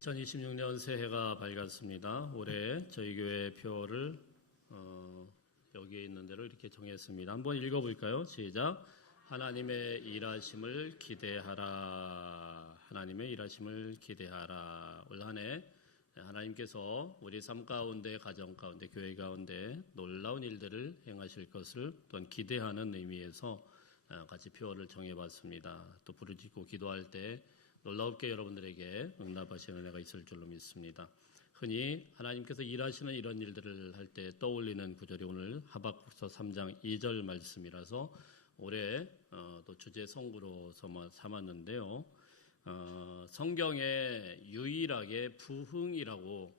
2026년 새해가 밝았습니다. 올해 저희 교회 표를 여기에 있는 대로 이렇게 정했습니다. 한번 읽어볼까요? 시작. 하나님의 일하심을 기대하라. 하나님의 일하심을 기대하라. 올 한 해 하나님께서 우리 삶 가운데, 가정 가운데, 교회 가운데 놀라운 일들을 행하실 것을 또한 기대하는 의미에서 같이 표를 정해봤습니다. 또 부르짖고 기도할 때 놀랍게 여러분들에게 응답하시는 은혜가 있을 줄로 믿습니다. 흔히 하나님께서 일하시는 이런 일들을 할 때 떠올리는 구절이 오늘 하박국서 3장 2절 말씀이라서 올해 또 주제 성구로 삼았는데요. 성경에 유일하게 부흥이라고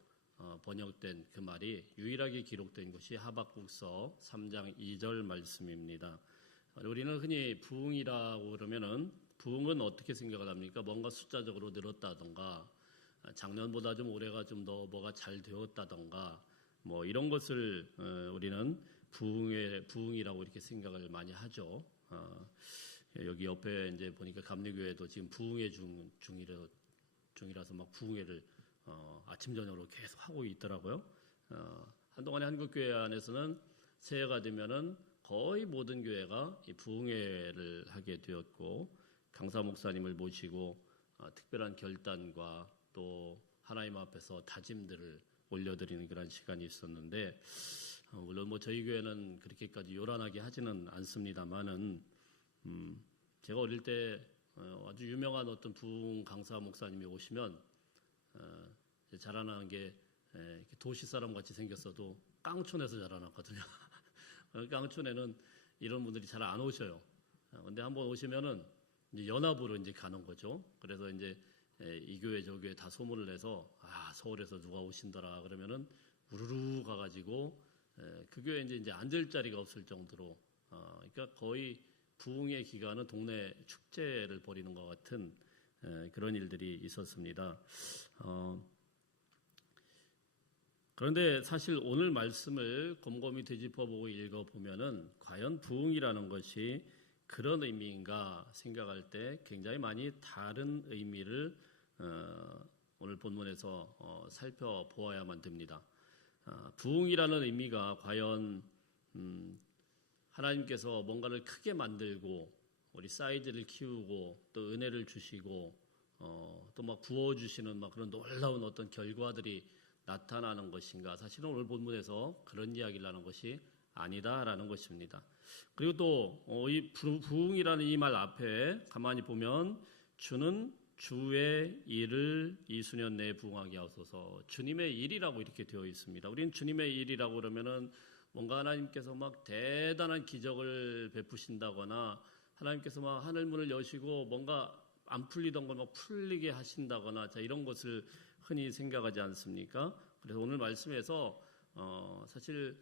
번역된 그 말이 유일하게 기록된 것이 하박국서 3장 2절 말씀입니다. 우리는 흔히 부흥이라고 그러면은 부흥은 어떻게 생각을 합니까? 뭔가 숫자적으로 늘었다던가 작년보다 좀 올해가 좀 더 뭐가 잘 되었다던가 뭐 이런 것을 우리는 부흥이라고 이렇게 생각을 많이 하죠. 여기 옆에 이제 보니까 감리교회도 지금 부흥회 중이라서 막 부흥회를 아침 저녁으로 계속 하고 있더라고요. 한동안에 한국교회 안에서는 새해가 되면은 거의 모든 교회가 이 부흥회를 하게 되었고 강사 목사님을 모시고 특별한 결단과 또 하나님 앞에서 다짐들을 올려드리는 그런 시간이 있었는데 물론 뭐 저희 교회는 그렇게까지 요란하게 하지는 않습니다만은 제가 어릴 때 아주 유명한 어떤 부흥 강사 목사님이 오시면 자라나는 게 도시 사람 같이 생겼어도 깡촌에서 자라났거든요. 깡촌에는 이런 분들이 잘 안 오셔요. 근데 한번 오시면은 이제 연합으로 이제 가는 거죠. 그래서 이제 이 교회 저 교회 다 소문을 내서 서울에서 누가 오신더라 그러면은 우르르 가가지고 그 교회 이제 앉을 자리가 없을 정도로 그러니까 거의 부흥의 기간은 동네 축제를 벌이는 것 같은 그런 일들이 있었습니다. 그런데 사실 오늘 말씀을 곰곰이 되짚어보고 읽어보면은 과연 부흥이라는 것이 그런 의미인가 생각할 때 굉장히 많이 다른 의미를 오늘 본문에서 살펴보아야만 됩니다. 부흥이라는 의미가 과연 하나님께서 뭔가를 크게 만들고 우리 사이즈를 키우고 또 은혜를 주시고 또 막 부어주시는 막 그런 놀라운 어떤 결과들이 나타나는 것인가? 사실은 오늘 본문에서 그런 이야기를 하는 것이 아니다라는 것입니다. 그리고 또 이 부흥이라는 이 말 앞에 가만히 보면 주는 주의 일을 이 수년 내에 부흥하게 하소서. 주님의 일이라고 이렇게 되어 있습니다. 우리는 주님의 일이라고 그러면은 뭔가 하나님께서 막 대단한 기적을 베푸신다거나 하나님께서 막 하늘문을 여시고 뭔가 안 풀리던 걸 막 풀리게 하신다거나 이런 것을 흔히 생각하지 않습니까? 그래서 오늘 말씀에서 사실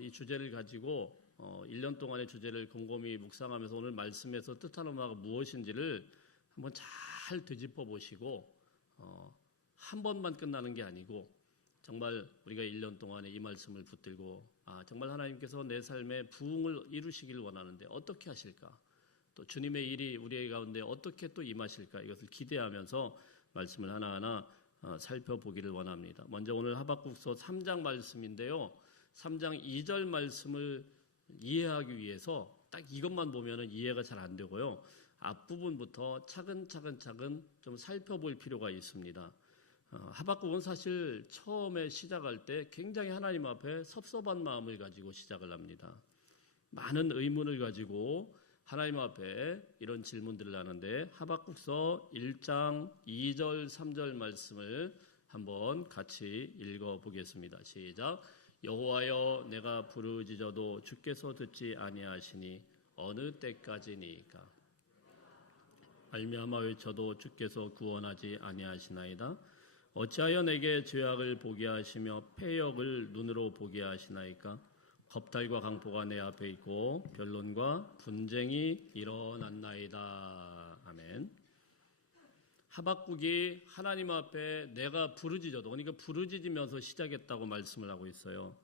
이 주제를 가지고 1년 동안의 주제를 곰곰이 묵상하면서 오늘 말씀에서 뜻하는 바가 무엇인지를 한번 잘 되짚어 보시고 한 번만 끝나는 게 아니고 정말 우리가 1년 동안에 이 말씀을 붙들고 정말 하나님께서 내 삶에 부흥을 이루시길 원하는데 어떻게 하실까? 또 주님의 일이 우리의 가운데 어떻게 또 임하실까? 이것을 기대하면서 말씀을 하나하나 살펴보기를 원합니다. 먼저 오늘 하박국서 3장 말씀인데요. 3장 2절 말씀을 이해하기 위해서 딱 이것만 보면은 이해가 잘 안 되고요. 앞부분부터 차근차근 좀 살펴볼 필요가 있습니다. 하박국은 사실 처음에 시작할 때 굉장히 하나님 앞에 섭섭한 마음을 가지고 시작을 합니다. 많은 의문을 가지고 하나님 앞에 이런 질문들을 하는데 하박국서 1장 2절 3절 말씀을 한번 같이 읽어보겠습니다. 시작. 여호와여 내가 부르짖어도 주께서 듣지 아니하시니 어느 때까지니까 말미암아 외쳐도 주께서 구원하지 아니하시나이다. 어찌하여 내게 죄악을 보게 하시며 패역을 눈으로 보게 하시나이까. 겁탈과 강포가 내 앞에 있고 변론과 분쟁이 일어났나이다. 아멘. 하박국이 하나님 앞에 내가 부르짖어도 그러니까 부르짖으면서 시작했다고 말씀을 하고 있어요.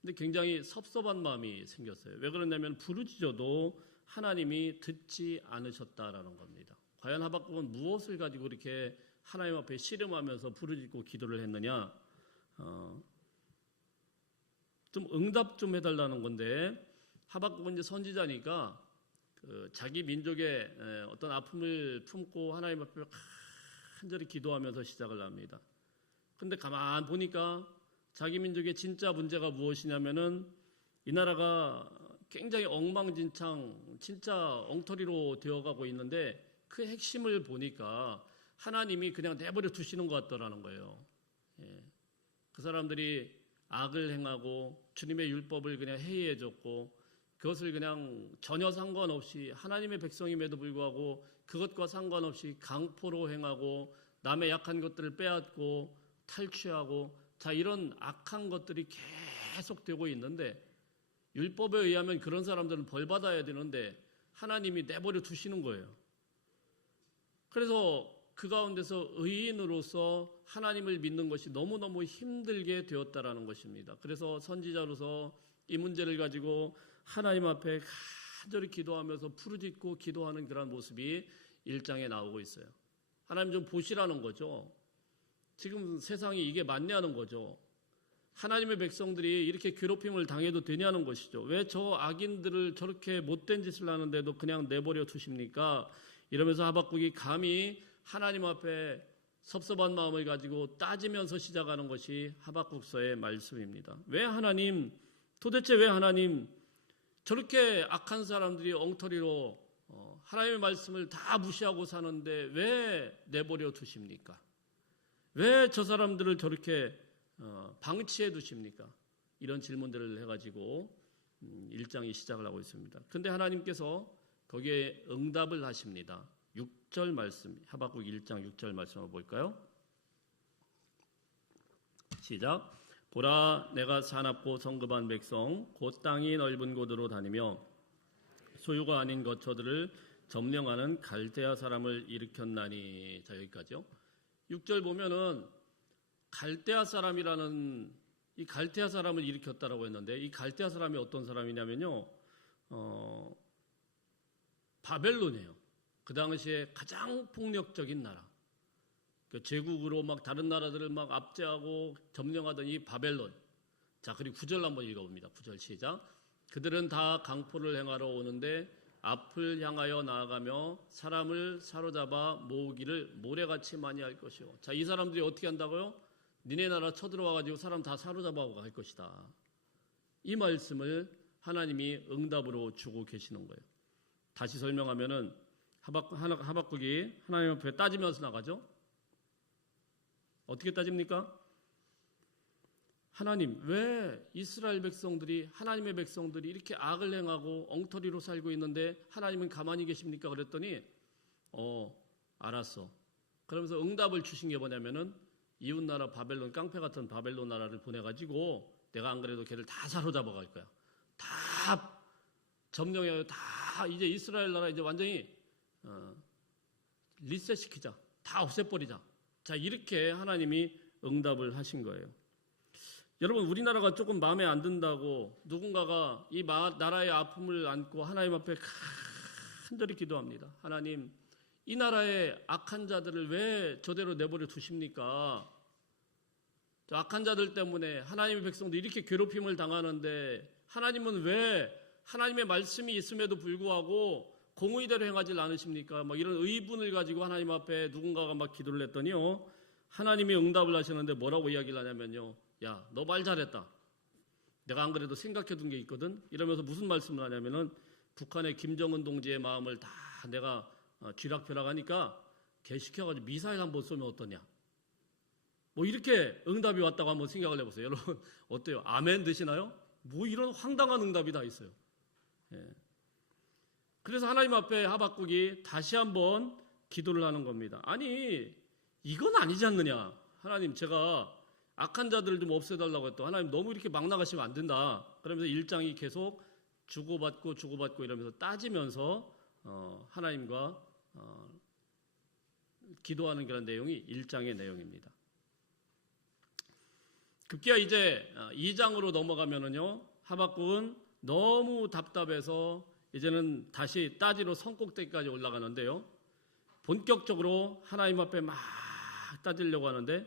근데 굉장히 섭섭한 마음이 생겼어요. 왜 그러냐면 부르짖어도 하나님이 듣지 않으셨다라는 겁니다. 과연 하박국은 무엇을 가지고 이렇게 하나님 앞에 씨름하면서 부르짖고 기도를 했느냐? 좀 응답 좀 해달라는 건데, 하박국은 이제 선지자니까 자기 민족의 어떤 아픔을 품고 하나님 앞에 간절히 기도하면서 시작을 합니다. 근데 가만 보니까 자기 민족의 진짜 문제가 무엇이냐면은 이 나라가 굉장히 엉망진창, 진짜 엉터리로 되어가고 있는데 그 핵심을 보니까 하나님이 그냥 내버려 두시는 것 같더라는 거예요. 예. 그 사람들이 악을 행하고 주님의 율법을 그냥 해이해줬고 그것을 그냥 전혀 상관없이 하나님의 백성임에도 불구하고 그것과 상관없이 강포로 행하고 남의 약한 것들을 빼앗고 탈취하고 자 이런 악한 것들이 계속되고 있는데 율법에 의하면 그런 사람들은 벌받아야 되는데 하나님이 내버려 두시는 거예요. 그래서 그 가운데서 의인으로서 하나님을 믿는 것이 너무너무 힘들게 되었다라는 것입니다. 그래서 선지자로서 이 문제를 가지고 하나님 앞에 간절히 기도하면서 부르짖고 기도하는 그런 모습이 1장에 나오고 있어요. 하나님 좀 보시라는 거죠. 지금 세상이 이게 맞냐는 거죠. 하나님의 백성들이 이렇게 괴롭힘을 당해도 되냐는 것이죠. 왜 저 악인들을 저렇게 못된 짓을 하는데도 그냥 내버려 두십니까? 이러면서 하박국이 감히 하나님 앞에 섭섭한 마음을 가지고 따지면서 시작하는 것이 하박국서의 말씀입니다. 왜 하나님, 도대체 왜 하나님 저렇게 악한 사람들이 엉터리로 하나님의 말씀을 다 무시하고 사는데 왜 내버려 두십니까? 왜 저 사람들을 저렇게 방치해 두십니까? 이런 질문들을 해가지고 1장이 시작을 하고 있습니다. 그런데 하나님께서 거기에 응답을 하십니다. 6절 말씀, 하박국 1장 6절 말씀을 볼까요? 시작. 보라, 내가 사납고 성급한 백성 곧 땅이 넓은 곳으로 다니며 소유가 아닌 거처들을 점령하는 갈대아 사람을 일으켰나니. 자, 여기까지요. 6절 보면은 갈대아 사람이라는 이 갈대아 사람을 일으켰다라고 했는데 이 갈대아 사람이 어떤 사람이냐면요, 바벨론이에요. 그 당시에 가장 폭력적인 나라. 그 제국으로 막 다른 나라들을 막 압제하고 점령하던 이 바벨론. 자, 그리고 9절 한번 읽어봅니다. 9절 시작. 그들은 다 강포를 행하러 오는데 앞을 향하여 나아가며 사람을 사로잡아 모으기를 모래같이 많이 할 것이요. 자, 이 사람들이 어떻게 한다고요? 니네 나라 쳐들어와가지고 사람 다 사로잡아 갈 것이다. 이 말씀을 하나님이 응답으로 주고 계시는 거예요. 다시 설명하면은 하박국이 하나님 앞에 따지면서 나가죠. 어떻게 따집니까? 하나님, 왜 이스라엘 백성들이 하나님의 백성들이 이렇게 악을 행하고 엉터리로 살고 있는데 하나님은 가만히 계십니까? 그랬더니 알았어. 그러면서 응답을 주신 게 뭐냐면은 이웃나라 바벨론, 깡패 같은 바벨론 나라를 보내가지고 내가 안 그래도 걔를 다 사로잡아 갈 거야. 다 점령해요. 다 이제 이스라엘 나라 이제 완전히 리셋시키자. 다 없애버리자. 자, 이렇게 하나님이 응답을 하신 거예요. 여러분, 우리나라가 조금 마음에 안 든다고 누군가가 이 나라의 아픔을 안고 하나님 앞에 간절히 기도합니다. 하나님, 이 나라의 악한 자들을 왜 저대로 내버려 두십니까? 저 악한 자들 때문에 하나님의 백성도 이렇게 괴롭힘을 당하는데 하나님은 왜 하나님의 말씀이 있음에도 불구하고 공의대로 행하지 않으십니까? 막 이런 의분을 가지고 하나님 앞에 누군가가 막 기도를 했더니요, 하나님이 응답을 하시는데 뭐라고 이야기를 하냐면요, 야, 너 말 잘했다. 내가 안 그래도 생각해둔 게 있거든. 이러면서 무슨 말씀을 하냐면은 북한의 김정은 동지의 마음을 다 내가 쥐락펴락하니까 걔 시켜가지고 미사일 한번 쏘면 어떠냐. 뭐 이렇게 응답이 왔다고 한번 생각을 해보세요. 여러분 어때요? 아멘 드시나요? 뭐 이런 황당한 응답이 다 있어요. 예. 그래서 하나님 앞에 하박국이 다시 한번 기도를 하는 겁니다. 아니, 이건 아니지 않느냐. 하나님, 제가 악한 자들을 좀 없애달라고 했더. 하나님, 너무 이렇게 막 나가시면 안 된다. 그러면서 1장이 계속 주고받고 이러면서 따지면서 하나님과 기도하는 그런 내용이 1장의 내용입니다. 급기야 이제 2장으로 넘어가면은요, 하박국은 너무 답답해서 이제는 다시 따지러 성꼭대기까지 올라가는데요. 본격적으로 하나님 앞에 막 따지려고 하는데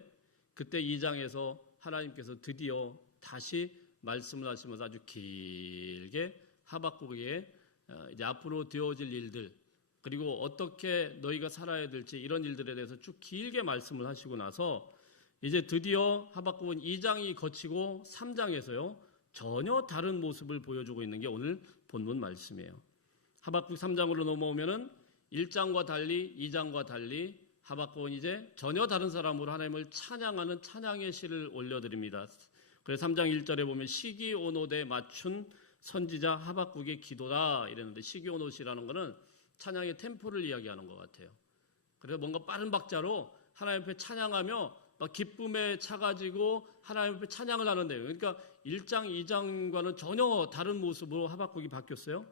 그때 2장에서 하나님께서 드디어 다시 말씀을 하시면서 아주 길게 하박국에게 이제 앞으로 되어질 일들 그리고 어떻게 너희가 살아야 될지 이런 일들에 대해서 쭉 길게 말씀을 하시고 나서 이제 드디어 하박국은 2장이 거치고 3장에서요 전혀 다른 모습을 보여주고 있는 게 오늘 본문 말씀이에요. 하박국 3장으로 넘어오면은 1장과 달리 2장과 달리 하박국은 이제 전혀 다른 사람으로 하나님을 찬양하는 찬양의 시를 올려드립니다. 그래서 3장 1절에 보면 시기오노대 맞춘 선지자 하박국의 기도다 이랬는데 시기오노시라는 것은 찬양의 템포를 이야기하는 것 같아요. 그래서 뭔가 빠른 박자로 하나님 앞에 찬양하며 막 기쁨에 차가지고 하나님 앞에 찬양을 하는데요. 그러니까 1장, 2장과는 전혀 다른 모습으로 하박국이 바뀌었어요.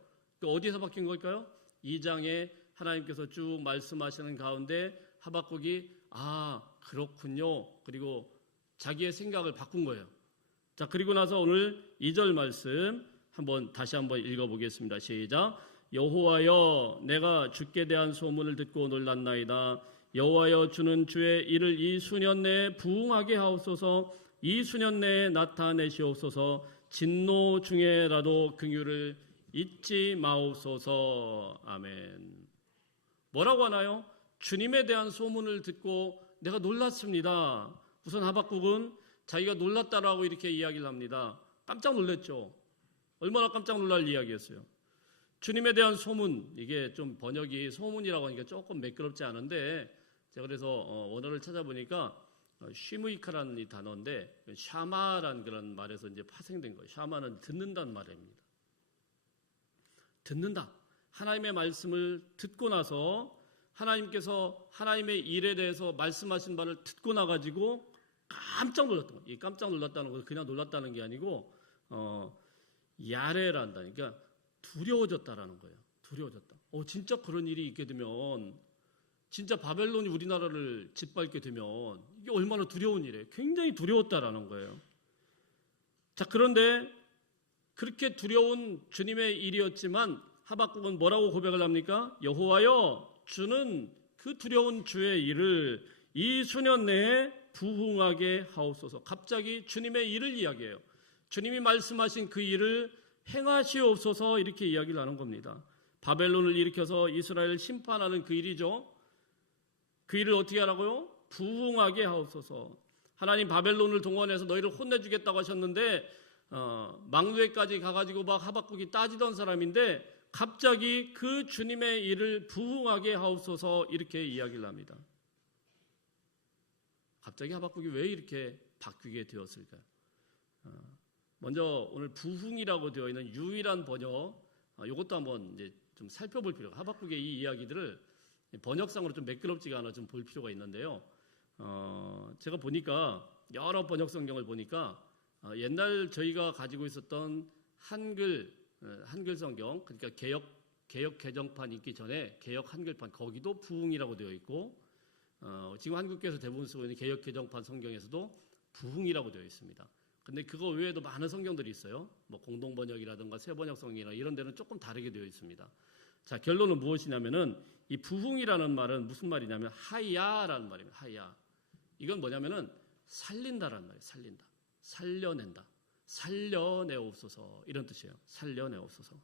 어디에서 바뀐 걸까요? 2장에 하나님께서 쭉 말씀하시는 가운데 하박국이 그렇군요. 그리고 자기의 생각을 바꾼 거예요. 자, 그리고 나서 오늘 2절 말씀 다시 한번 읽어보겠습니다. 시작. 여호와여 내가 주께 대한 소문을 듣고 놀랐나이다. 여호와여 주는 주의 일을 이 수년 내에 부응하게 하옵소서. 이 수년 내에 나타내시옵소서. 진노 중에라도 긍휼을 잊지 마옵소서. 아멘. 뭐라고 하나요? 주님에 대한 소문을 듣고 내가 놀랐습니다. 우선 하박국은 자기가 놀랐다라고 이렇게 이야기를 합니다. 깜짝 놀랐죠. 얼마나 깜짝 놀랄 이야기였어요. 주님에 대한 소문, 이게 좀 번역이 소문이라고 하니까 조금 매끄럽지 않은데 제가 그래서 원어를 찾아보니까 쉬무이카라는 이 단어인데 샤마라는 그런 말에서 이제 파생된 거예요. 샤마는 듣는다는 말입니다. 듣는다. 하나님의 말씀을 듣고 나서 하나님께서 하나님의 일에 대해서 말씀하신 바를 듣고 나가지고 깜짝 놀랐던 거예요. 이 깜짝 놀랐다는 것은 그냥 놀랐다는 게 아니고 야레란다. 그러니까 두려워졌다라는 거예요. 두려워졌다. 진짜 그런 일이 있게 되면 진짜 바벨론이 우리나라를 짓밟게 되면 이게 얼마나 두려운 일이에요. 굉장히 두려웠다라는 거예요. 자, 그런데 그렇게 두려운 주님의 일이었지만 하박국은 뭐라고 고백을 합니까? 여호와여 주는 그 두려운 주의 일을 이 수년 내에 부응하게 하옵소서. 갑자기 주님의 일을 이야기해요. 주님이 말씀하신 그 일을 행하시옵소서 이렇게 이야기를 하는 겁니다. 바벨론을 일으켜서 이스라엘을 심판하는 그 일이죠. 그 일을 어떻게 하라고요? 부응하게 하옵소서. 하나님 바벨론을 동원해서 너희를 혼내주겠다고 하셨는데 망루에까지 가가지고 막 하박국이 따지던 사람인데 갑자기 그 주님의 일을 부응하게 하옵소서 이렇게 이야기를 합니다. 갑자기 하박국이 왜 이렇게 바뀌게 되었을까요? 먼저 오늘 부흥이라고 되어 있는 유일한 번역, 이것도 한번 이제 좀 살펴볼 필요가. 하박국의 이 이야기들을 번역상으로 좀 매끄럽지가 않아 좀 볼 필요가 있는데요. 제가 보니까 여러 번역 성경을 보니까 옛날 저희가 가지고 있었던 한글 성경, 그러니까 개역 개정판 있기 전에 개역 한글판 거기도 부흥이라고 되어 있고 지금 한국교회에서 대부분 쓰고 있는 개역 개정판 성경에서도 부흥이라고 되어 있습니다. 근데 그거 외에도 많은 성경들이 있어요. 뭐 공동번역이라든가 새번역 성경이나 이런 데는 조금 다르게 되어 있습니다. 자, 결론은 무엇이냐면은 이 부흥이라는 말은 무슨 말이냐면 하야라는 말입니다. 하야. 이건 뭐냐면은 살린다라는 말이에요. 살린다. 살려낸다. 살려내옵소서 이런 뜻이에요. 살려내옵소서.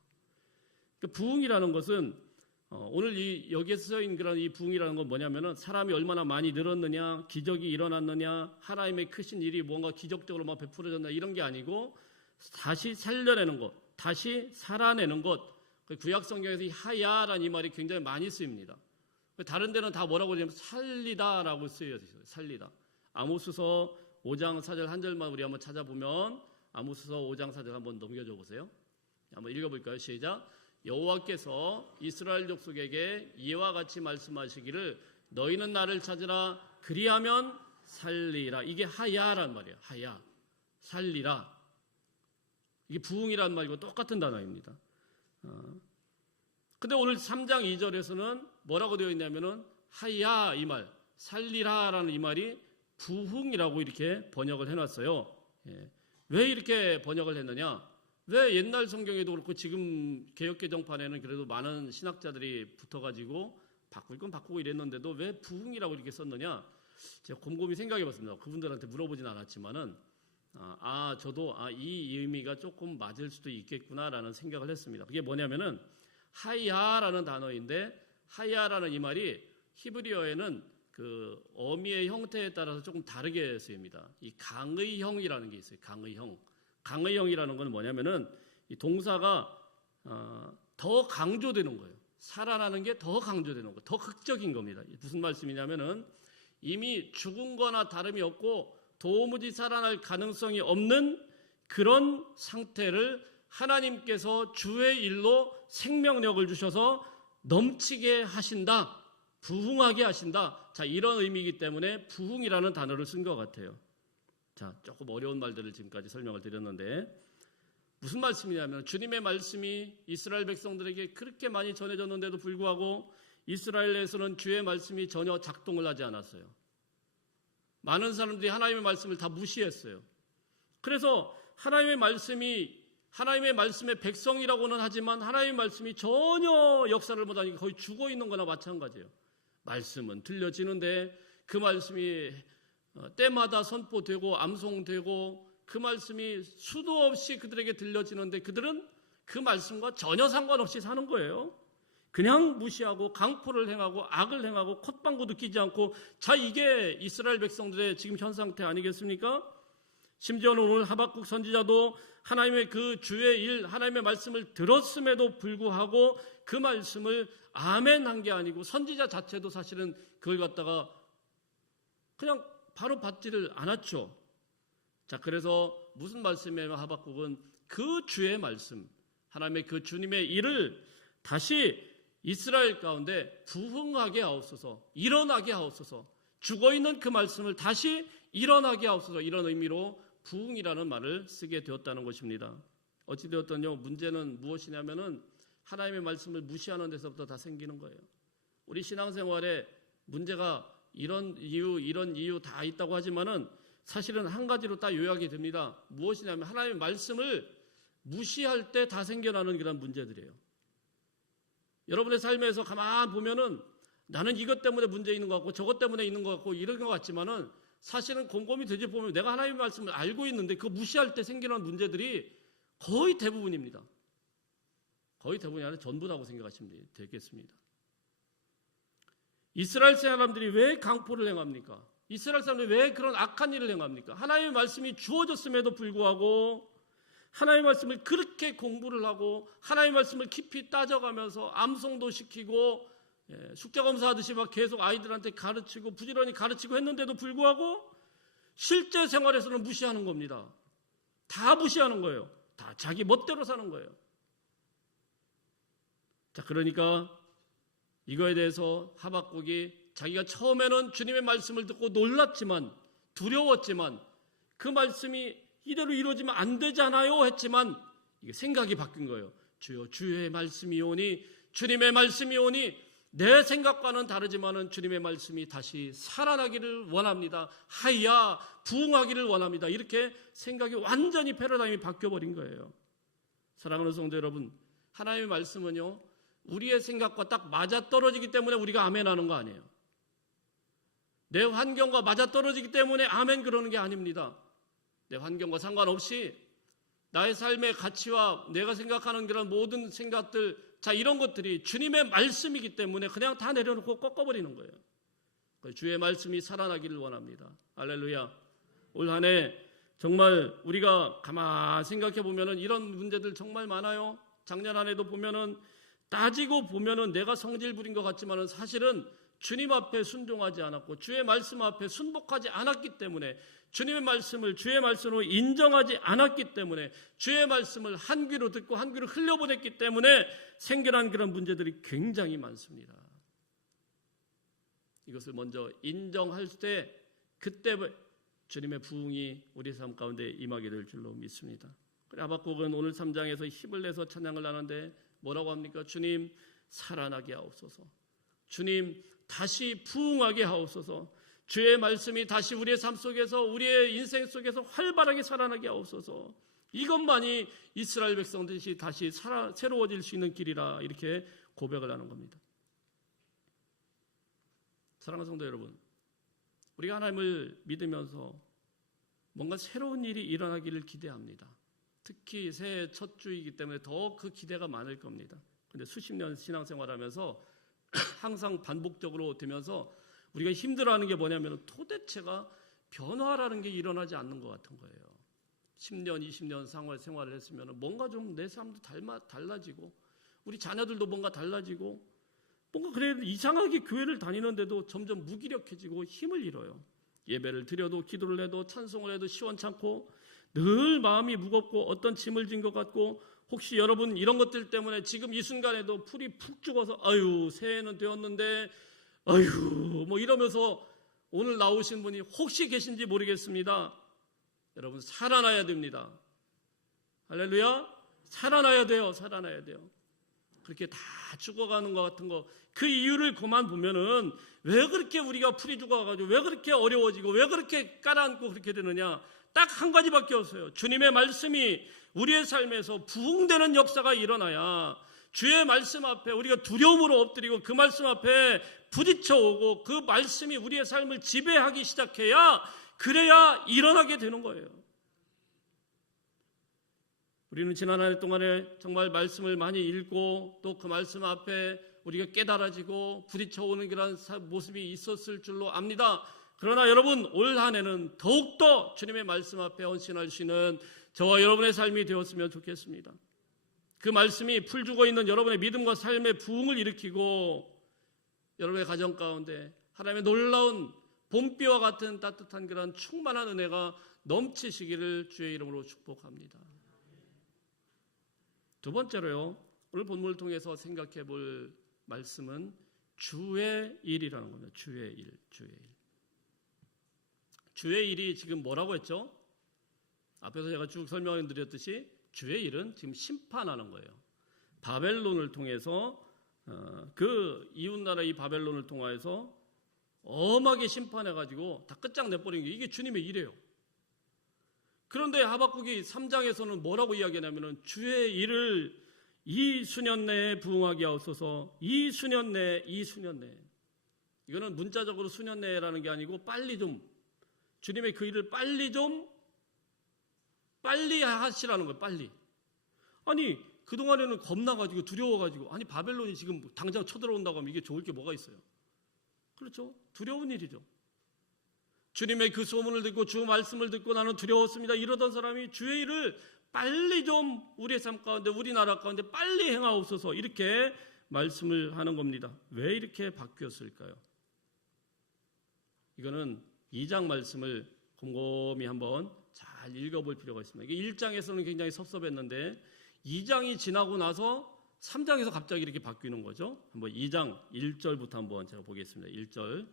그러니까 부흥이라는 것은 오늘 여기에 쓰여있는 그런 이 부흥이라는 건 뭐냐면은 사람이 얼마나 많이 늘었느냐, 기적이 일어났느냐, 하나님의 크신 일이 뭔가 기적적으로 막 베풀어졌나 이런 게 아니고 다시 살려내는 것, 다시 살아내는 것. 구약 성경에서 이 하야라는 이 말이 굉장히 많이 쓰입니다. 다른 데는 다 뭐라고 하냐면 살리다라고 쓰여져 있어요. 살리다. 아모스서 5장 4절 한 절만 우리 한번 찾아보면 아모스서 5장 4절 한번 넘겨줘 보세요. 한번 읽어볼까요? 시작. 여호와께서 이스라엘 족속에게 이와 같이 말씀하시기를 너희는 나를 찾으라 그리하면 살리라. 이게 하야란 말이에요. 하야. 살리라. 이게 부흥이란 말이고 똑같은 단어입니다. 근데 오늘 3장 2절에서는 뭐라고 되어 있냐면은 하야 이 말, 살리라라는 이 말이 부흥이라고 이렇게 번역을 해놨어요. 왜 이렇게 번역을 했느냐? 왜 옛날 성경에도 그렇고 지금 개역개정판에는 그래도 많은 신학자들이 붙어가지고 바꿀 건 바꾸고 이랬는데도 왜 부흥이라고 이렇게 썼느냐? 제가 곰곰이 생각해 봤습니다. 그분들한테 물어보진 않았지만은 저도 이 의미가 조금 맞을 수도 있겠구나라는 생각을 했습니다. 그게 뭐냐면은 하야라는 단어인데 하야라는 이 말이 히브리어에는 그 어미의 형태에 따라서 조금 다르게 쓰입니다. 이 강의형이라는 게 있어요. 강의형이라는 건 뭐냐면은 이 동사가 더 강조되는 거예요. 살아나는 게 더 강조되는 거예요. 더 극적인 겁니다. 무슨 말씀이냐면은 이미 죽은 거나 다름이 없고 도무지 살아날 가능성이 없는 그런 상태를 하나님께서 주의 일로 생명력을 주셔서 넘치게 하신다. 부흥하게 하신다. 자, 이런 의미이기 때문에 부흥이라는 단어를 쓴 것 같아요. 자, 조금 어려운 말들을 지금까지 설명을 드렸는데 무슨 말씀이냐면 주님의 말씀이 이스라엘 백성들에게 그렇게 많이 전해졌는데도 불구하고 이스라엘에서는 주의 말씀이 전혀 작동을 하지 않았어요. 많은 사람들이 하나님의 말씀을 다 무시했어요. 그래서 하나님의 말씀의 백성이라고는 하지만 하나님의 말씀이 전혀 역사를 못하니까 거의 죽어 있는 거나 마찬가지예요. 말씀은 들려지는데 그 말씀이 때마다 선포되고 암송되고 그 말씀이 수도 없이 그들에게 들려지는데 그들은 그 말씀과 전혀 상관없이 사는 거예요. 그냥 무시하고 강포를 행하고 악을 행하고 콧방구 느끼지 않고 자, 이게 이스라엘 백성들의 지금 현 상태 아니겠습니까? 심지어는 오늘 하박국 선지자도 하나님의 그 주의 일, 하나님의 말씀을 들었음에도 불구하고 그 말씀을 아멘한 게 아니고 선지자 자체도 사실은 그걸 갖다가 그냥 바로 받지를 않았죠. 자, 그래서 무슨 말씀이에요? 하박국은 그 주의 말씀, 하나님의 그 주님의 일을 다시 이스라엘 가운데 부흥하게 하옵소서, 일어나게 하옵소서, 죽어있는 그 말씀을 다시 일어나게 하옵소서, 이런 의미로 부흥이라는 말을 쓰게 되었다는 것입니다. 어찌되었던요, 문제는 무엇이냐면은 하나님의 말씀을 무시하는 데서부터 다 생기는 거예요. 우리 신앙생활에 문제가 이런 이유 다 있다고 하지만은 사실은 한 가지로 딱 요약이 됩니다. 무엇이냐면 하나님의 말씀을 무시할 때 다 생겨나는 그런 문제들이에요. 여러분의 삶에서 가만 보면은 나는 이것 때문에 문제 있는 것 같고 저것 때문에 있는 것 같고 이런 것 같지만은 사실은 곰곰이 되짚어보면 내가 하나님의 말씀을 알고 있는데 그거 무시할 때 생기는 문제들이 거의 대부분입니다. 거의 대부분이 아니라 전부라고 생각하시면 되겠습니다. 이스라엘 사람들이 왜 강포를 행합니까? 이스라엘 사람들이 왜 그런 악한 일을 행합니까? 하나님의 말씀이 주어졌음에도 불구하고 하나님의 말씀을 그렇게 공부를 하고 하나님의 말씀을 깊이 따져가면서 암송도 시키고 숙제검사하듯이 막 계속 아이들한테 가르치고 부지런히 가르치고 했는데도 불구하고 실제 생활에서는 무시하는 겁니다. 다 무시하는 거예요. 다 자기 멋대로 사는 거예요. 자, 그러니까 이거에 대해서 하박국이 자기가 처음에는 주님의 말씀을 듣고 놀랐지만 두려웠지만 그 말씀이 이대로 이루어지면 안 되잖아요 했지만 이게 생각이 바뀐 거예요. 주여 주의 말씀이오니 주님의 말씀이오니 내 생각과는 다르지만은 주님의 말씀이 다시 살아나기를 원합니다. 하야 부흥하기를 원합니다. 이렇게 생각이 완전히 패러다임이 바뀌어버린 거예요. 사랑하는 성도 여러분, 하나님의 말씀은요 우리의 생각과 딱 맞아떨어지기 때문에 우리가 아멘하는 거 아니에요. 내 환경과 맞아떨어지기 때문에 아멘 그러는 게 아닙니다. 내 환경과 상관없이 나의 삶의 가치와 내가 생각하는 그런 모든 생각들, 자, 이런 것들이 주님의 말씀이기 때문에 그냥 다 내려놓고 꺾어버리는 거예요. 주의 말씀이 살아나기를 원합니다. 할렐루야. 올 한 해 정말 우리가 가만 생각해 보면은 이런 문제들 정말 많아요. 작년 한 해도 보면은 따지고 보면은 내가 성질 부린 것 같지만은 사실은 주님 앞에 순종하지 않았고 주의 말씀 앞에 순복하지 않았기 때문에 주님의 말씀을 주의 말씀으로 인정하지 않았기 때문에 주의 말씀을 한 귀로 듣고 한 귀로 흘려보냈기 때문에 생겨난 그런 문제들이 굉장히 많습니다. 이것을 먼저 인정할 때 그때 주님의 부흥이 우리 삶 가운데 임하게 될 줄로 믿습니다. 그래 하박국은 오늘 3장에서 힘을 내서 찬양을 하는데 뭐라고 합니까? 주님 살아나게 하옵소서. 주님 다시 부흥하게 하옵소서. 주의 말씀이 다시 우리의 삶 속에서 우리의 인생 속에서 활발하게 살아나게 하옵소서. 이것만이 이스라엘 백성들이 다시 새로워질 수 있는 길이라 이렇게 고백을 하는 겁니다. 사랑하는 성도 여러분, 우리가 하나님을 믿으면서 뭔가 새로운 일이 일어나기를 기대합니다. 특히 새해 첫 주이기 때문에 더 그 기대가 많을 겁니다. 근데 수십 년 신앙생활하면서 항상 반복적으로 되면서 우리가 힘들어하는 게 뭐냐면 도대체가 변화라는 게 일어나지 않는 것 같은 거예요. 10년, 20년 생활을 했으면 뭔가 좀 내 삶도 달라지고 우리 자녀들도 뭔가 달라지고 뭔가 그래 이상하게 교회를 다니는데도 점점 무기력해지고 힘을 잃어요. 예배를 드려도 기도를 해도 찬송을 해도 시원찮고 늘 마음이 무겁고 어떤 짐을 진 것 같고 혹시 여러분 이런 것들 때문에 지금 이 순간에도 풀이 푹 죽어서 아유 새해는 되었는데 아유 뭐 이러면서 오늘 나오신 분이 혹시 계신지 모르겠습니다. 여러분 살아나야 됩니다. 할렐루야. 살아나야 돼요. 살아나야 돼요. 그렇게 다 죽어가는 것 같은 거 그 이유를 그만 보면은 왜 그렇게 우리가 풀이 죽어가지고 왜 그렇게 어려워지고 왜 그렇게 깔아앉고 그렇게 되느냐 딱 한 가지밖에 없어요. 주님의 말씀이 우리의 삶에서 부흥되는 역사가 일어나야 주의 말씀 앞에 우리가 두려움으로 엎드리고 그 말씀 앞에 부딪혀오고 그 말씀이 우리의 삶을 지배하기 시작해야 그래야 일어나게 되는 거예요. 우리는 지난 한 해 동안에 정말 말씀을 많이 읽고 또 그 말씀 앞에 우리가 깨달아지고 부딪혀오는 그런 모습이 있었을 줄로 압니다. 그러나 여러분 올 한 해는 더욱더 주님의 말씀 앞에 헌신할 수 있는 저와 여러분의 삶이 되었으면 좋겠습니다. 그 말씀이 풀 죽어 있는 여러분의 믿음과 삶의 부흥을 일으키고 여러분의 가정 가운데 하나님의 놀라운 봄비와 같은 따뜻한 그런 충만한 은혜가 넘치시기를 주의 이름으로 축복합니다. 두 번째로요, 오늘 본문을 통해서 생각해 볼 말씀은 주의 일이라는 겁니다. 주의 일, 주의 일. 주의 일이 지금 뭐라고 했죠? 앞에서 제가 쭉 설명을 드렸듯이 주의 일은 지금 심판하는 거예요. 바벨론을 통해서 그 이웃나라 이 바벨론을 통해서 엄하게 심판해가지고 다 끝장내버린 게 이게 주님의 일이에요. 그런데 하박국이 3장에서는 뭐라고 이야기하냐면 주의 일을 이 수년 내에 부응하게 하옵소서. 이 수년 내에 이거는 문자적으로 수년 내라는 게 아니고 빨리 좀 주님의 그 일을 빨리 하시라는 거예요. 빨리. 아니 그동안에는 겁나가지고 두려워가지고 아니 바벨론이 지금 당장 쳐들어온다고 하면 이게 좋을 게 뭐가 있어요. 그렇죠. 두려운 일이죠. 주님의 그 소문을 듣고 주 말씀을 듣고 나는 두려웠습니다. 이러던 사람이 주의 일을 빨리 좀 우리의 삶 가운데 우리나라 가운데 빨리 행하옵소서 이렇게 말씀을 하는 겁니다. 왜 이렇게 바뀌었을까요? 이거는 2장 말씀을 곰곰이 한번 잘 읽어볼 필요가 있습니다. 이게 1장에서는 굉장히 섭섭했는데 2장이 지나고 나서 3장에서 갑자기 이렇게 바뀌는 거죠. 한번 2장 1절부터 한번 제가 보겠습니다. 1절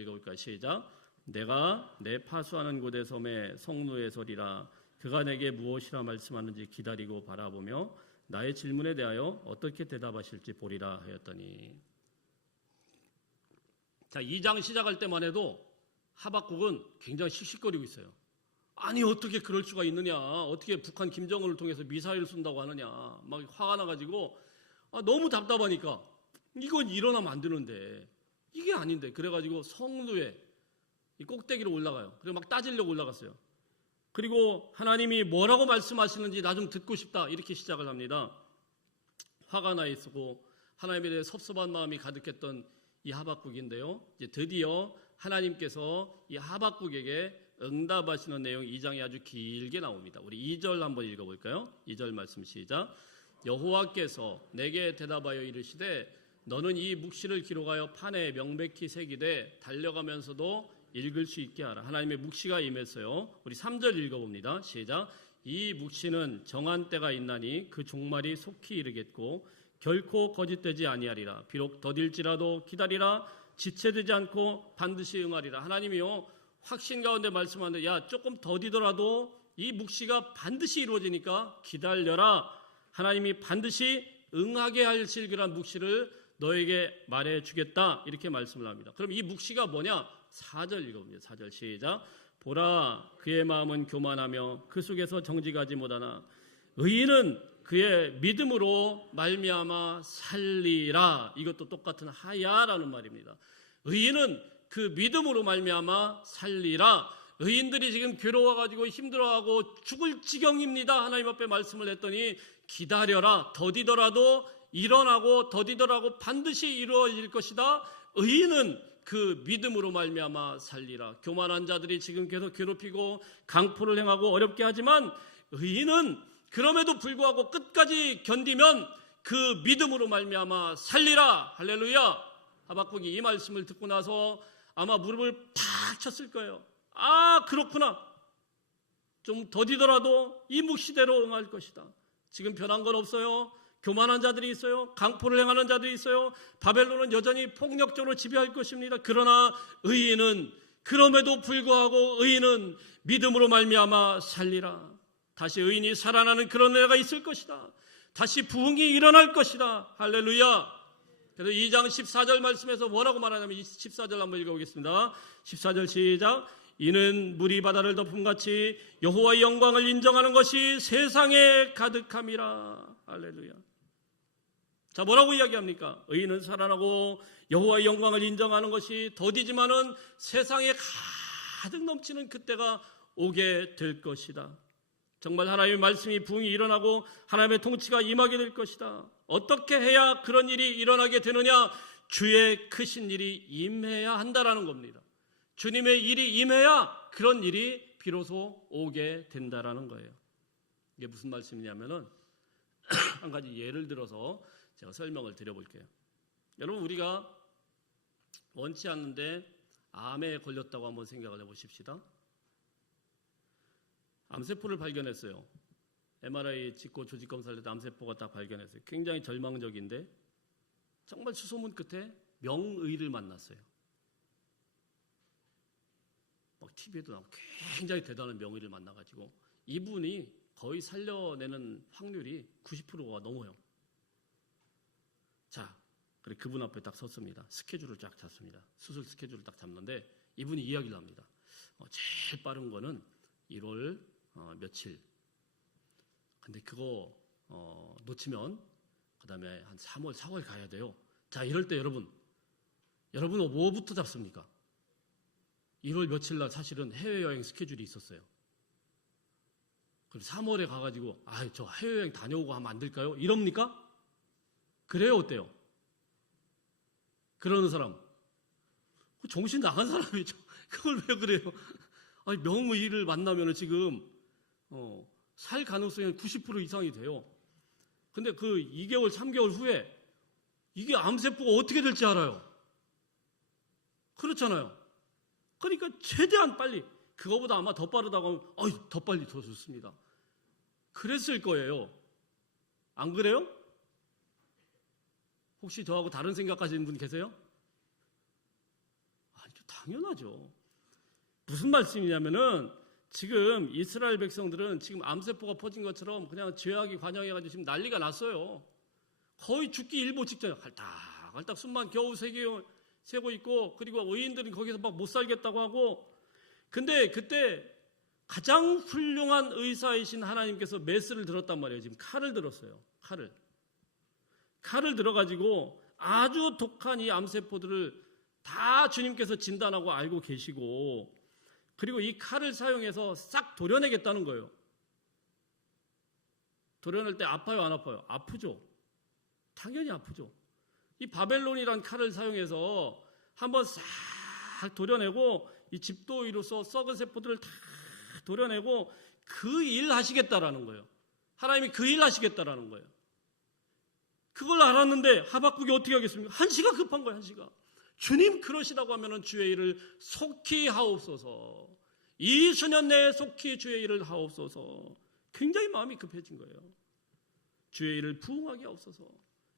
읽어볼까요? 시작. 내가 내 파수하는 곳에 섬에 성루에 서리라. 그가 내게 무엇이라 말씀하는지 기다리고 바라보며 나의 질문에 대하여 어떻게 대답하실지 보리라 하였더니. 자, 2장 시작할 때만 해도 하박국은 굉장히 씩씩거리고 있어요. 아니 어떻게 그럴 수가 있느냐. 어떻게 북한 김정은을 통해서 미사일을 쏜다고 하느냐. 막 화가 나가지고 너무 답답하니까 이건 일어나면 안 되는데 이게 아닌데 그래가지고 성루에 이 꼭대기로 올라가요. 그리고 막 따지려고 올라갔어요. 그리고 하나님이 뭐라고 말씀하시는지 나 좀 듣고 싶다 이렇게 시작을 합니다. 화가 나 있고 하나님에 대해 섭섭한 마음이 가득했던 이 하박국인데요. 이제 드디어 하나님께서 이 하박국에게 응답하시는 내용 2장이 아주 길게 나옵니다. 우리 2절 한번 읽어볼까요? 2절 말씀 시작. 여호와께서 내게 대답하여 이르시되 너는 이 묵시를 기록하여 판에 명백히 새기되 달려가면서도 읽을 수 있게 하라. 하나님의 묵시가 임했어요. 우리 3절 읽어봅니다. 시작. 이 묵시는 정한 때가 있나니 그 종말이 속히 이르겠고 결코 거짓되지 아니하리라. 비록 더딜지라도 기다리라. 지체되지 않고 반드시 응하리라. 하나님이요 확신 가운데 말씀하는데 야 조금 더디더라도 이 묵시가 반드시 이루어지니까 기다려라. 하나님이 반드시 응하게 하실 그런 묵시를 너에게 말해주겠다 이렇게 말씀을 합니다. 그럼 이 묵시가 뭐냐? 4절 읽어봅니다. 4절 시작. 보라 그의 마음은 교만하며 그 속에서 정직하지 못하나 의인은 그의 믿음으로 말미암아 살리라. 이것도 똑같은 하야라는 말입니다. 의인은 그 믿음으로 말미암아 살리라. 의인들이 지금 괴로워가지고 힘들어하고 죽을 지경입니다. 하나님 앞에 말씀을 했더니 기다려라. 더디더라도 일어나고 더디더라도 반드시 이루어질 것이다. 의인은 그 믿음으로 말미암아 살리라. 교만한 자들이 지금 계속 괴롭히고 강포를 행하고 어렵게 하지만 의인은 그럼에도 불구하고 끝까지 견디면 그 믿음으로 말미암아 살리라. 할렐루야. 하박국이 이 말씀을 듣고 나서 아마 무릎을 팍 쳤을 거예요. 아, 그렇구나. 좀 더디더라도 이 묵시대로 응할 것이다. 지금 변한 건 없어요. 교만한 자들이 있어요. 강포를 행하는 자들이 있어요. 바벨론은 여전히 폭력적으로 지배할 것입니다. 그러나 의인은 그럼에도 불구하고 의인은 믿음으로 말미암아 살리라. 다시 의인이 살아나는 그런 은혜가 있을 것이다. 다시 부흥이 일어날 것이다. 할렐루야. 그래서 2장 14절 말씀에서 뭐라고 말하냐면 14절 한번 읽어보겠습니다. 14절 시작. 이는 물이 바다를 덮음같이 여호와의 영광을 인정하는 것이 세상에 가득함이라. 할렐루야. 자, 뭐라고 이야기합니까? 의인은 살아나고 여호와의 영광을 인정하는 것이 더디지만은 세상에 가득 넘치는 그때가 오게 될 것이다. 정말 하나님의 말씀이 부흥이 일어나고 하나님의 통치가 임하게 될 것이다. 어떻게 해야 그런 일이 일어나게 되느냐? 주의 크신 일이 임해야 한다라는 겁니다. 주님의 일이 임해야 그런 일이 비로소 오게 된다라는 거예요. 이게 무슨 말씀이냐면은 한 가지 예를 들어서 제가 설명을 드려볼게요. 여러분, 우리가 원치 않는데 암에 걸렸다고 한번 생각을 해보십시다. 암세포를 발견했어요. MRI 찍고 조직검사를 해도 암세포가 딱 발견했어요. 굉장히 절망적인데 정말 수소문 끝에 명의를 만났어요. 막 TV에도 나오고 굉장히 대단한 명의를 만나가지고 이분이 거의 살려내는 확률이 90%가 넘어요. 자, 그래 그분 앞에 딱 섰습니다. 스케줄을 쫙 잡습니다. 수술 스케줄을 딱 잡는데 이분이 이야기를 합니다. 제일 빠른 거는 1월 며칠. 근데 그거 놓치면 그 다음에 한 3월, 4월 가야 돼요. 자, 이럴 때 여러분은 뭐부터 잡습니까? 1월 며칠 날 사실은 해외여행 스케줄이 있었어요. 그럼 3월에 가가지고 저 해외여행 다녀오고 하면 안 될까요? 이럽니까? 그래요? 어때요? 그러는 사람 정신 나간 사람이죠. 그걸 왜 그래요? 명의를 만나면 지금 살 가능성이 90% 이상이 돼요. 근데 그 2개월, 3개월 후에 이게 암세포가 어떻게 될지 알아요. 그렇잖아요. 그러니까 최대한 빨리, 그거보다 아마 더 빠르다고 하면 더 빨리 더 좋습니다. 그랬을 거예요. 안 그래요? 혹시 저하고 다른 생각 가지는 분 계세요? 당연하죠. 무슨 말씀이냐면은 지금 이스라엘 백성들은 지금 암세포가 퍼진 것처럼 그냥 죄악이 관영해가지고 지금 난리가 났어요. 거의 죽기 일보 직전에 갈딱갈딱 숨만 겨우 새고 있고, 그리고 의인들은 거기서 막 못 살겠다고 하고. 근데 그때 가장 훌륭한 의사이신 하나님께서 메스를 들었단 말이에요. 지금 칼을 들었어요. 칼을 들어가지고 아주 독한 이 암세포들을 다 주님께서 진단하고 알고 계시고, 그리고 이 칼을 사용해서 싹 도려내겠다는 거예요. 도려낼 때 아파요, 안 아파요? 아프죠. 당연히 아프죠. 이 바벨론이란 칼을 사용해서 한번 싹 도려내고 이 집도이로서 썩은 세포들을 다 도려내고 그 일 하시겠다라는 거예요. 하나님이 그 일 하시겠다라는 거예요. 그걸 알았는데 하박국이 어떻게 하겠습니까? 한시가 급한 거예요. 한시가. 주님 그러시다고 하면은 주의 일을 속히 하옵소서. 이 수년 내에 속히 주의 일을 하옵소서. 굉장히 마음이 급해진 거예요. 주의 일을 부응하게 하옵소서.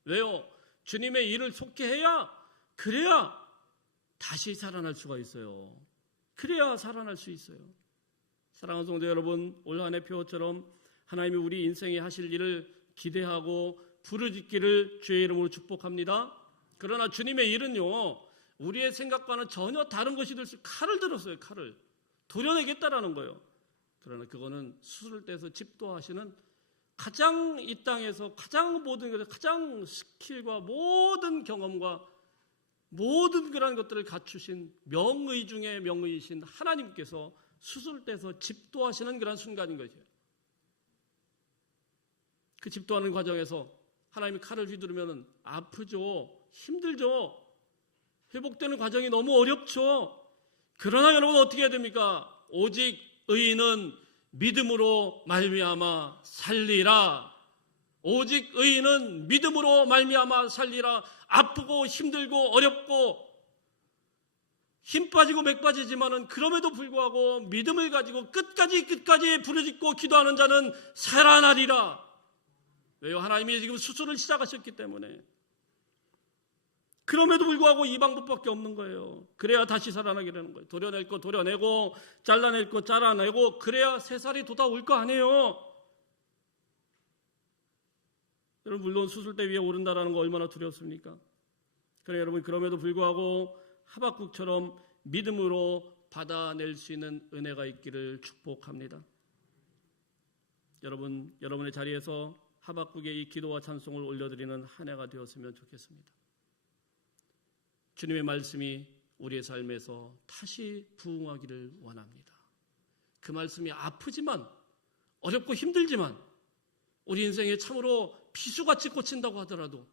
왜요? 주님의 일을 속히 해야, 그래야 다시 살아날 수가 있어요. 그래야 살아날 수 있어요. 사랑하는 성도 여러분, 올 한 해 표처럼 하나님이 우리 인생에 하실 일을 기대하고 부르짖기를 주의 이름으로 축복합니다. 그러나 주님의 일은요, 우리의 생각과는 전혀 다른 것이 될 수, 칼을 들었어요. 칼을 도려내겠다라는 거예요. 그러나 그거는 수술을 떼서 집도하시는 가장 이 땅에서 가장 모든 것을, 가장 스킬과 모든 경험과 모든 그런 것들을 갖추신 명의 중에 명의이신 하나님께서 수술대에서 집도하시는 그런 순간인 것이에요. 그 집도하는 과정에서 하나님이 칼을 휘두르면 아프죠. 힘들죠. 회복되는 과정이 너무 어렵죠. 그러나 여러분 어떻게 해야 됩니까? 오직 의인은 믿음으로 말미암아 살리라. 오직 의인은 믿음으로 말미암아 살리라. 아프고 힘들고 어렵고 힘 빠지고 맥 빠지지만은 그럼에도 불구하고 믿음을 가지고 끝까지 부르짖고 기도하는 자는 살아나리라. 왜요? 하나님이 지금 수술을 시작하셨기 때문에. 그럼에도 불구하고 이 방법밖에 없는 거예요. 그래야 다시 살아나게 되는 거예요. 도려낼 거 도려내고 잘라낼 거 잘라내고 그래야 새살이 돋아올 거 아니에요. 여러분 물론 수술대 위에 오른다라는 거 얼마나 두렵습니까? 그래 여러분 그럼에도 불구하고 하박국처럼 믿음으로 받아낼 수 있는 은혜가 있기를 축복합니다. 여러분 여러분의 자리에서 하박국의 이 기도와 찬송을 올려드리는 한 해가 되었으면 좋겠습니다. 주님의 말씀이 우리의 삶에서 다시 부응하기를 원합니다. 그 말씀이 아프지만 어렵고 힘들지만 우리 인생에 참으로 비수같이 꽂힌다고 하더라도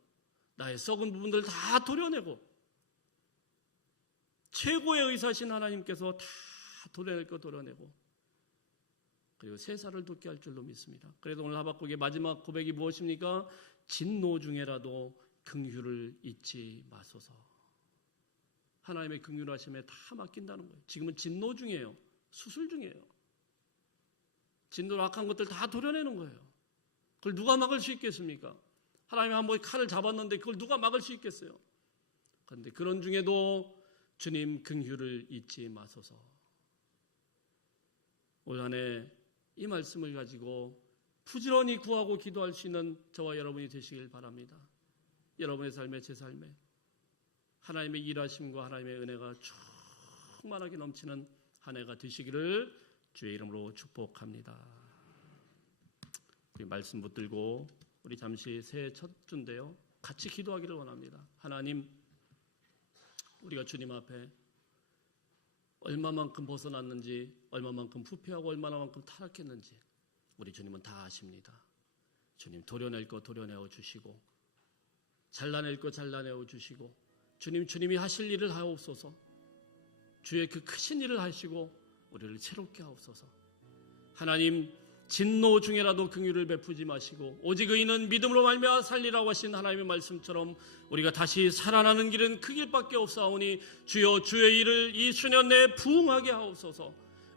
나의 썩은 부분들 다 도려내고 최고의 의사신 하나님께서 다 도려낼 거 도려내고 그리고 새살을 돋게 할 줄로 믿습니다. 그래서 오늘 하박국의 마지막 고백이 무엇입니까? 진노 중에라도 긍휼을 잊지 마소서. 하나님의 긍휼하심에 다 맡긴다는 거예요. 지금은 진노 중이에요. 수술 중이에요. 진노로 악한 것들 다 도려내는 거예요. 그걸 누가 막을 수 있겠습니까? 하나님이 한번 칼을 잡았는데 그걸 누가 막을 수 있겠어요? 그런데 그런 중에도 주님 긍휼을 잊지 마소서. 올 한 해 이 말씀을 가지고 부지런히 구하고 기도할 수 있는 저와 여러분이 되시길 바랍니다. 여러분의 삶에 제 삶에 하나님의 일하심과 하나님의 은혜가 충만하게 넘치는 한 해가 되시기를 주의 이름으로 축복합니다. 우리 말씀 붙들고 우리 잠시 새해 첫 주인데요. 같이 기도하기를 원합니다. 하나님, 우리가 주님 앞에 얼마만큼 벗어났는지, 얼마만큼 부패하고 얼마만큼 타락했는지 우리 주님은 다 아십니다. 주님 도려낼 거 도려내어 주시고 잘라낼 거 잘라내어 주시고 주님이 하실 일을 하옵소서. 주의 그 크신 일을 하시고 우리를 새롭게 하옵소서. 하나님 진노 중에라도 긍휼을 베푸지 마시고 오직 의인은 믿음으로 말미암아 살리라고 하신 하나님의 말씀처럼 우리가 다시 살아나는 길은 그 길밖에 없사오니 주여 주의 일을 이 수년 내에 부응하게 하옵소서.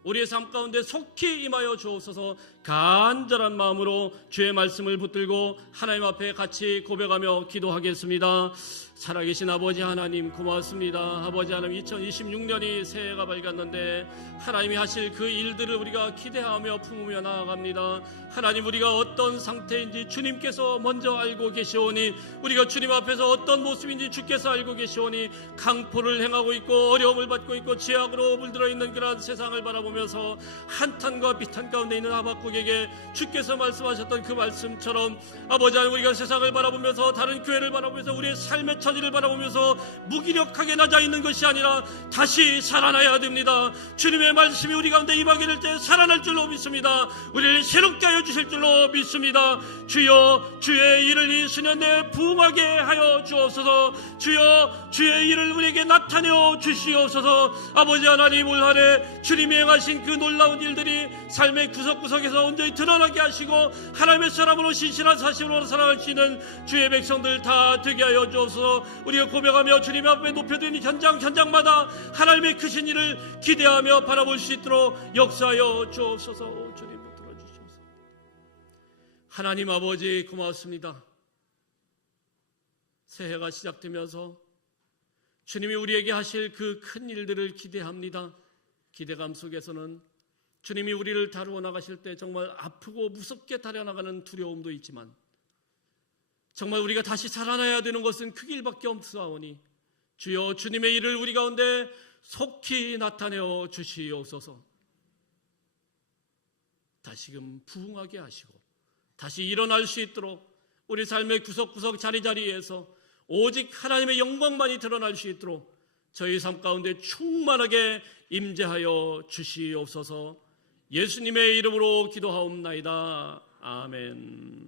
우리의 삶 가운데 속히 임하여 주옵소서. 간절한 마음으로 주의 말씀을 붙들고 하나님 앞에 같이 고백하며 기도하겠습니다. 살아계신 아버지 하나님 고맙습니다. 아버지 하나님 2026년이 새해가 밝았는데 하나님이 하실 그 일들을 우리가 기대하며 품으며 나아갑니다. 하나님 우리가 어떤 상태인지 주님께서 먼저 알고 계시오니 우리가 주님 앞에서 어떤 모습인지 주께서 알고 계시오니 강포를 행하고 있고 어려움을 받고 있고 죄악으로 물들어 있는 그러한 세상을 바라보면서 한탄과 비탄 가운데 있는 하박국에게 주께서 말씀하셨던 그 말씀처럼 아버지 하나님 우리가 세상을 바라보면서 다른 교회를 바라보면서 우리의 삶의 처지를 바라보면서 무기력하게 낮아 있는 것이 아니라 다시 살아나야 됩니다. 주님의 말씀이 우리 가운데 임하게 될 때 살아날 줄로 믿습니다. 우리를 새롭게 하여 주실 줄로 믿습니다. 주여 주의 일을 이 수년 내에 부응하게 하여 주옵소서. 주여 주의 일을 우리에게 나타내어 주시옵소서. 아버지 하나님 올 한 해 주님이 행하신 그 놀라운 일들이 삶의 구석구석에서 온전히 드러나게 하시고 하나님의 사람으로 신실한 사심으로 살아갈 수 있는 주의 백성들 다 되게 하여 주옵소서. 우리가 고백하며 주님 앞에 높여드리는 현장마다 하나님의 크신 일을 기대하며 바라볼 수 있도록 역사하여 주옵소서. 주님 붙들어 주시옵소서. 하나님 아버지 고맙습니다. 새해가 시작되면서 주님이 우리에게 하실 그 큰 일들을 기대합니다. 기대감 속에서는 주님이 우리를 다루어 나가실 때 정말 아프고 무섭게 달려나가는 두려움도 있지만 정말 우리가 다시 살아나야 되는 것은 그 길밖에 없사오니 주여 주님의 일을 우리 가운데 속히 나타내어 주시옵소서. 다시금 부응하게 하시고 다시 일어날 수 있도록 우리 삶의 구석구석 자리자리에서 오직 하나님의 영광만이 드러날 수 있도록 저희 삶 가운데 충만하게 임재하여 주시옵소서. 예수님의 이름으로 기도하옵나이다. 아멘.